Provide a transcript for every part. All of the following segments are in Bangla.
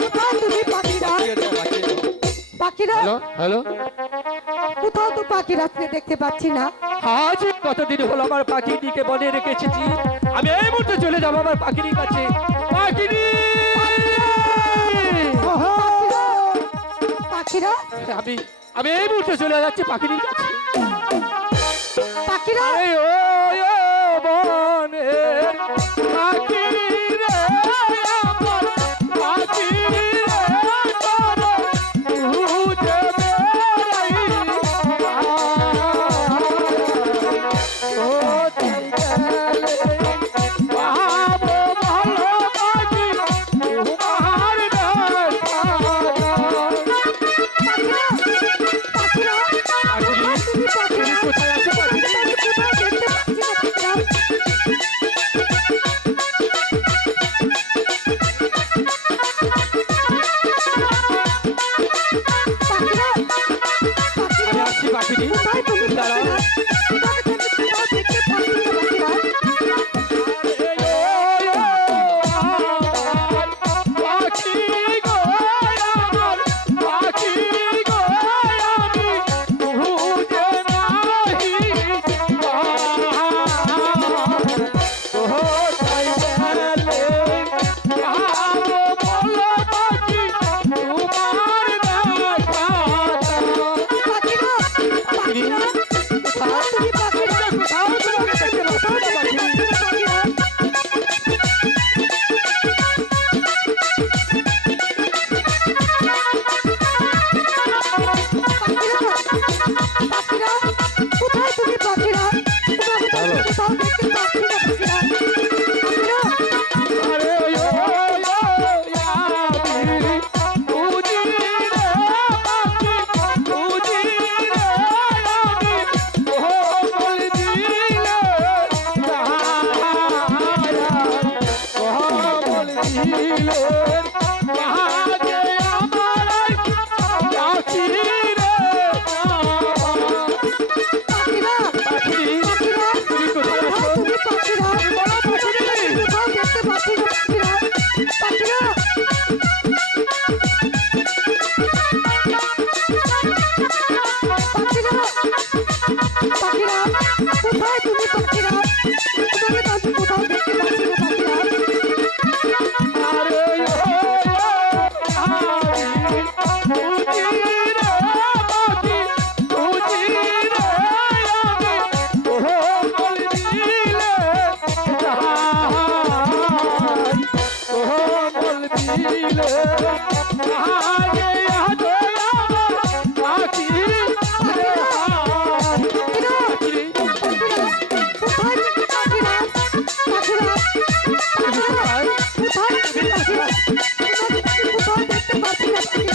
কোথায় তুমি পাখিরা? পাখিরা হ্যালো হ্যালো, কোথাও তো পাখিরা দেখতে পাচ্ছি না। আজ কতদিন হলো আমার পাখিটিকে বনে রেখে এসেছি। আমি এই মুহূর্তে চলে যাবো আমার পাখির কাছে। পাখিরি, পাখিরা আমি আমি এই মুহূর্তে চলে যাচ্ছি পাখির কাছে। পাখিরা আরে ও ও বনের পাখি রে, আমার পাখি রে, তোর উড়ে বেড়াই কোথায় গেলে পাবো ভালো পাখি তোমার দেখা। পাখিরা পাখি, তুমি পাখিরা তুমি কোথায় আছো পাখি? কোথাও দেখতে পাচ্ছি না পাখিরা। পাখিরা পাখিরা আমি আসছি পাখিটি, কোথায় তুমি দাঁড়াও। পাখিরা? তোমাকে তো আমি কোথাও দেখতে পাচ্ছি না পাখিরা। পাখিরা পাখিরা কোথায় তুমি পাখিরা? কোথাও দেখতে পাচ্ছি না পাখিরা। পাখিরা কোথায় তুমি পাখিরা? তোমাকে তো আমি কোথাও দেখতে পাচ্ছি না পাখিরা। পাখিরা পাখিরা পাখিরা কোথায় তুমি পাখিরা? কোথাও দেখতে পাচ্ছি না পাখিরা। পাখিরা পাখিরা পাখিরা কোথায় তুমি পাখিরা? তোমাকে তো আমি কোথাও দেখতে পাচ্ছি না পাখিরা।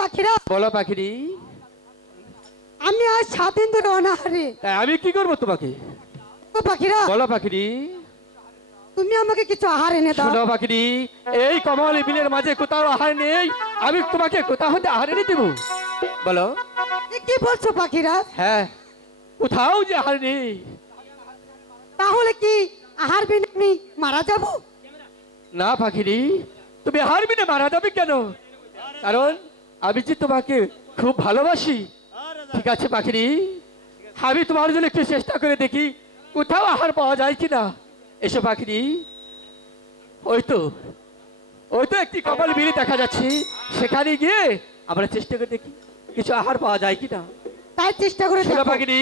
পাখিরা বলো পাখিরি, আমি আজ 7 দিন ধরে অনাহারে। তাই আমি কি করবো তোমাকে? ও পাখিরা বলো পাখিরি। তুমি আমাকে কিছু আহার এনে দাও। শোনো পাখিরি, এই কমল বিলের মাঝে কোথাও আহার নেই, আমি তোমাকে কোথা হতে আহার এনে দেবো? বলো। এ কি বলছো পাখিরাজ? হ্যাঁ, কোথাও যে আহার নেই। তাহলে কি আহার বিনে আমি মারা যাব? না পাখিরি, তুমি আহার বিনে মারা যাবে কেন? কারণ আমি যে তোমাকে খুব ভালোবাসি। ঠিক আছে পাখিরি, আমি তোমার জন্য একটু চেষ্টা করে দেখি কোথাও আহার পাওয়া যায় কিনা। এসো পাখিরি। ওই তো, ওই তো একটি কপাল বিড়ি দেখা যাচ্ছে, সেখানে গিয়ে আমরা চেষ্টা করে দেখি কিছু আহার পাওয়া যায় কিনা। তাই চেষ্টা করে শোনো দেখো। পাখিরি,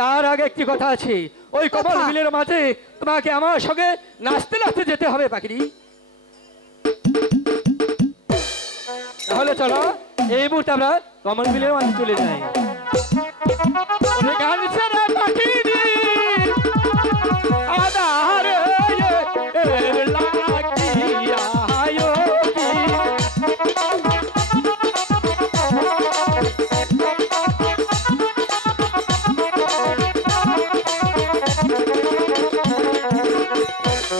তার আগে একটি কথা আছে। ওই কপাল কথা? বিলের মাঝে তোমাকে আমার সঙ্গে নাচতে নাচতে যেতে হবে পাখিরি। তাহলে চলো এই মুহূর্তে আমরা কমল বিলের মাঝে চলে যাই। ওরে গান ছাড়া পাখিরি, আধার এর লাগিয়া আয়োগী।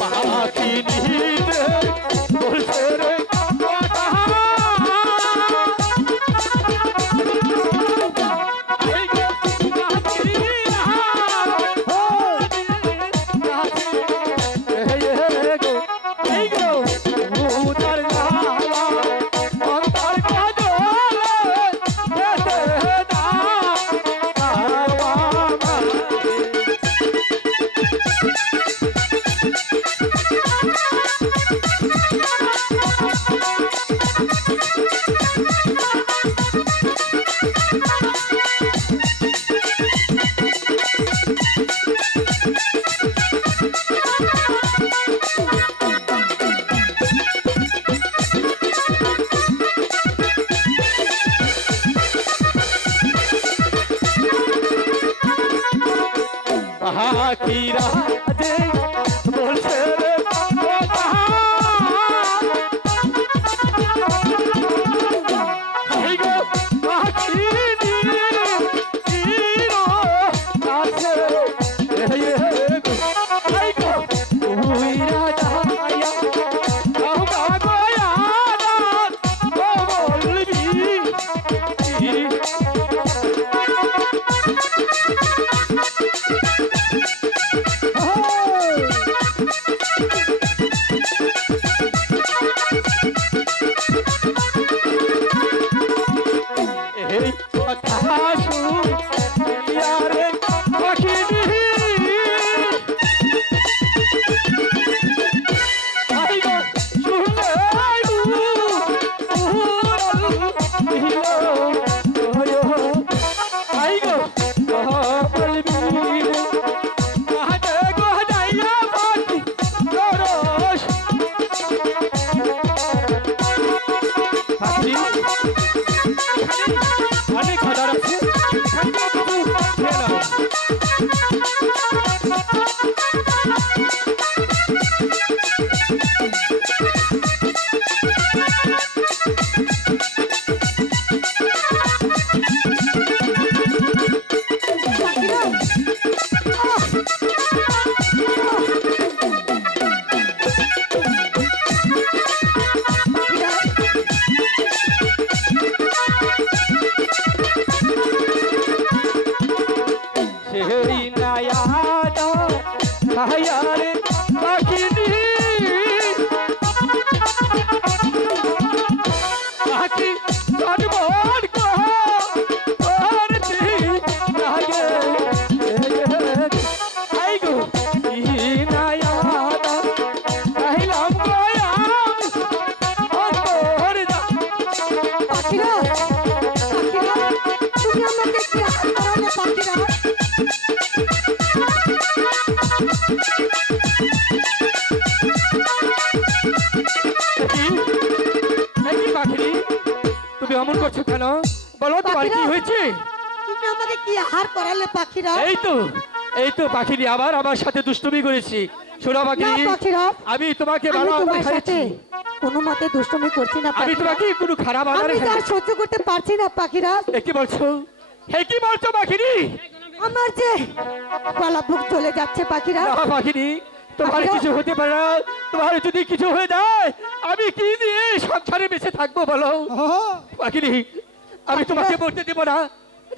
পাখিরিতে বলছে রে কথা, এই গো পাখিরা, এই গো, এই গো উদার গাওয়া অন্তর কাজলে যেতে দাও আমারে। পাখিরা যে বলছে রে কথা, এই গো পাখিরি চির কাছে, এই গো, এই গো উইরা যাইয়া আমরা গয়ানার কমল বিল। এই কথা শুনিয়া রে পাখিরি, আই গো শুনলে আই গো কমল বিল। কাঁদে গো যাইয়া পাখি দরস। পাখি অনেক খাবার আছে, এখান থেকে কিছু খেয়ে নাও। পাখিরাজ, আহ! সেই নায়াদা হায়ারে পাখিরি, পাখি সর্বর কহ করতি লাগে। আই গো ই নায়াদা কহিলাম গয়াম অন্তর যা। পাখিরাজ, পাখিরাজ, তুমি আমাকে কি আহার করালে পাখিরাজ? কি পাখিরি, তুমি অমন করছো কেন? বলো তোমার কি পাখিরা? হয়েছে? তুমি আমাকে কি আহার করালে পাখিরাজ? এই তো, এই তো পাখিরি আবার আমার সাথে দুষ্টুমি করেছি। শোনো না পাখিরি, পাখিরাজ, আমি তোমাকে আমি ভালো তোমার আদর সাথে খাইয়েছি। কোনো মতে দুষ্টুমি করছি না আমি পাখিরাজ। তোমাকে কোনো খারাপ আদর আমি তার খাইয়েছি। সহ্য করতে পারছি না পাখিরাজ। কি বলছো? কি বলছো পাখিরি? আমার যে গলা বুক চলে যাচ্ছে পাখিরাজ। না পাখিরি, তোমার পাখিরা? কিছু হতে পারে না। তোমার যদি কিছু হয়ে যায় আমি কি দিয়ে সংসারে বেঁচে থাকবো বলো? পাখিরি, আমি তোমাকে মরতে দেব না,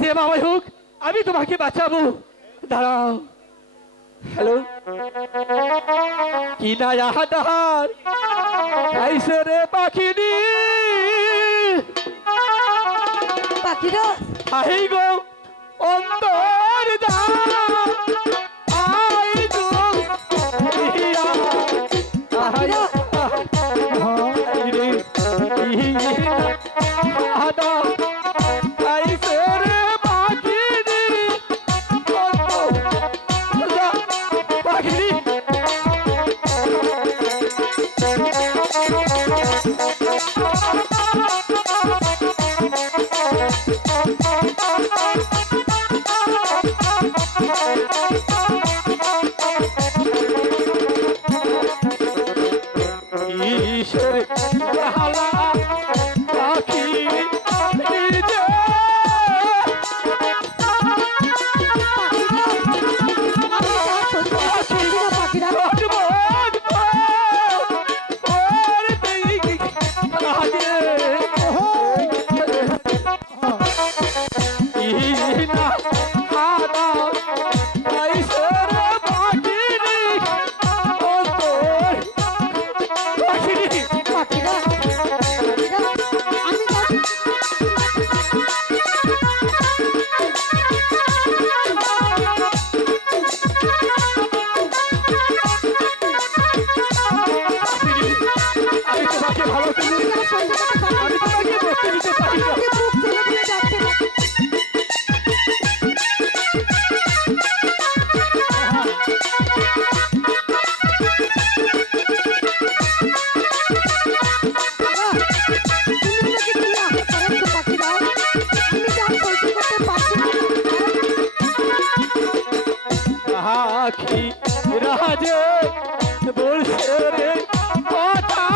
যে বাবাই হোক আমি তোমাকে বাঁচাবো। দাঁড়াও। হ্যালো, কি না আহার আইসে রে পাখিনি, পাখিরা আই গো অন্তর দা, আই গো ইয়া, আই রে ইয়া, আদা আইসে রে পাখিনি, অন্তর দা পাখিনি। ঈশ্বর হালা পাখি নিজে, পাখিরা পাখিরা আমি আমি তোমাকে ভালো করি, আমি তোমাকে করতে দিতে পারি না। আখি রাজে বলছে রে কথা,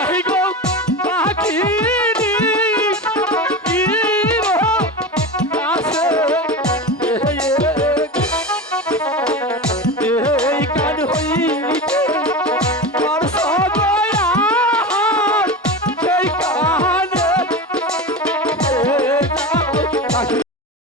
আই গো পাখিনি ইরো কাছে, এই কান হইতে